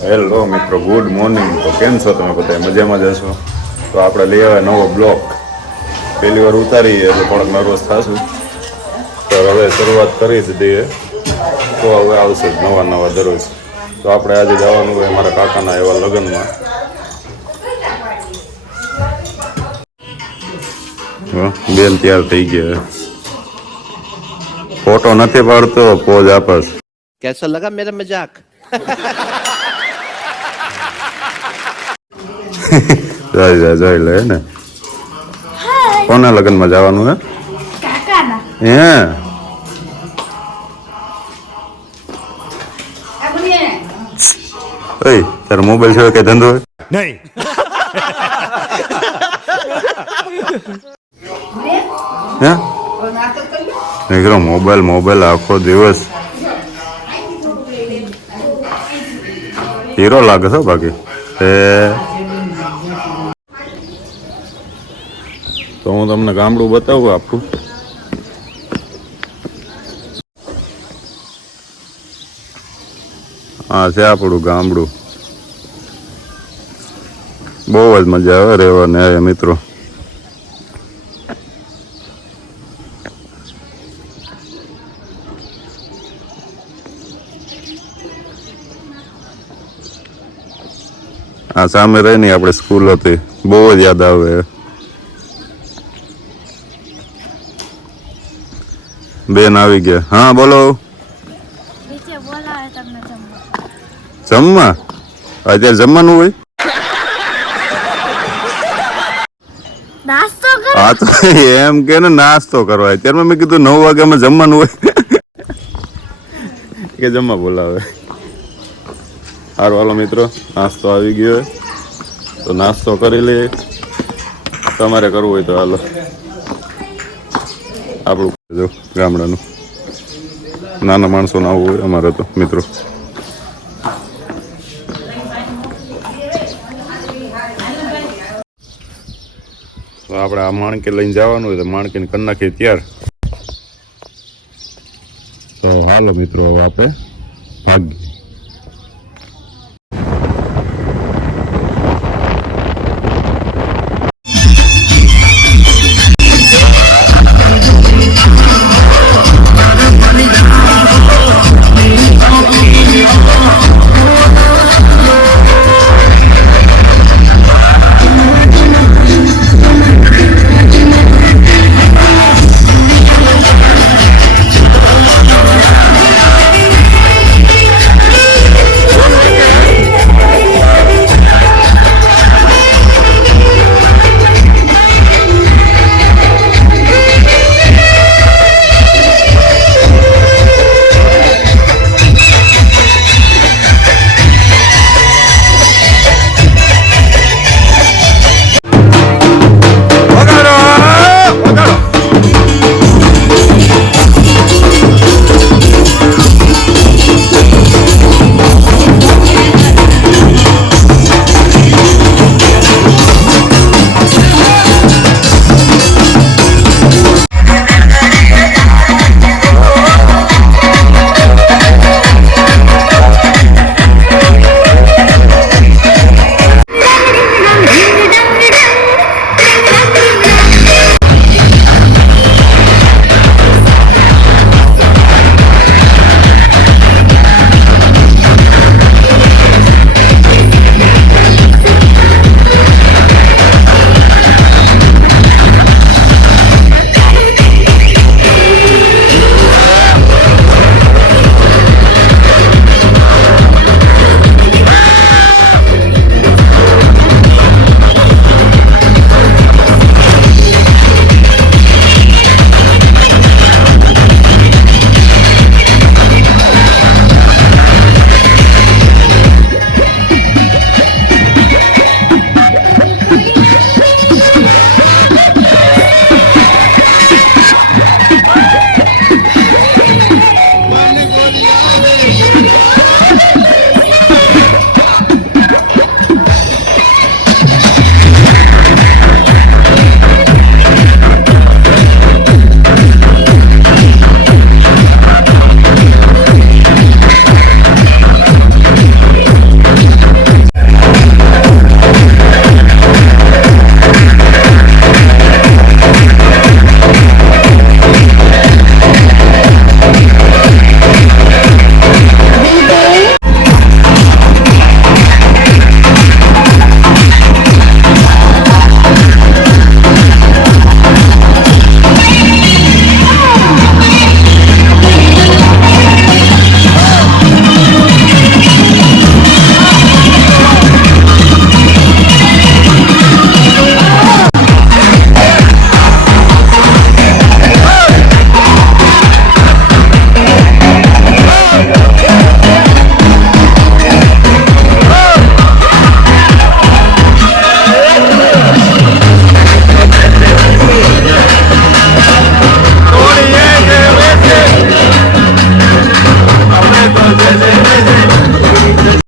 Hello મિત્રો, good morning. તો કેમ છો તમે બધા? મજામાં જ હશો? તો આપણે લઈ આવ્યા નવો બ્લોક. પહેલી વાર ઉતારીએ એટલે થોડાક નર્વસ થશું, તો હવે શરૂઆત કરી દીધી. તો હવે આવશે નવા દરરોજ. તો આપણે આજે જવાનું હોય મારા કાકાના એવા લગ્નમાં. બેન તૈયાર થઈ ગયા. ફોટો નથી પાડતો, પોઝ આપસ. कैसा लगा मेरा मजाक? જોઈ લે ને. કોના લગ્નમાં જવાનું હે? કાકાના. હે ઓય, તારો મોબાઈલ છે કે ધંધો નહીં? હે નીકળો મોબાઈલ આખો દિવસ હીરો લાગે છે બાકી. તો હું તમને ગામડું બતાવું આપણું. હા, છે આપણું ગામડું. બહુ જ મજા આવે રહેવાની મિત્રો. આ સામે રહીને આપણે સ્કૂલ હતી, બહુ જ યાદ આવે. બેન આવી ગયા. હા બોલો. જમવા? અત્યારે જમવાનું હોય? હા તો એમ કે ને નાસ્તો કરવા. અત્યારે મેં કીધું 9 વાગ્યામાં જમવાનું હોય કે જમવા બોલાવે. સારું હાલો મિત્રો, નાસ્તો આવી ગયો. તો નાસ્તો કરી લઈએ. તમારે કરવું હોય તો હાલો. આપણું જો ગામડાનું નાના માણસોને આવું હોય અમારે તો મિત્રો. તો આપણે આ માણકે લઈને જવાનું હોય તો માણકીને કરી નાખીએ ત્યાર. તો હાલો મિત્રો, હવે આપણે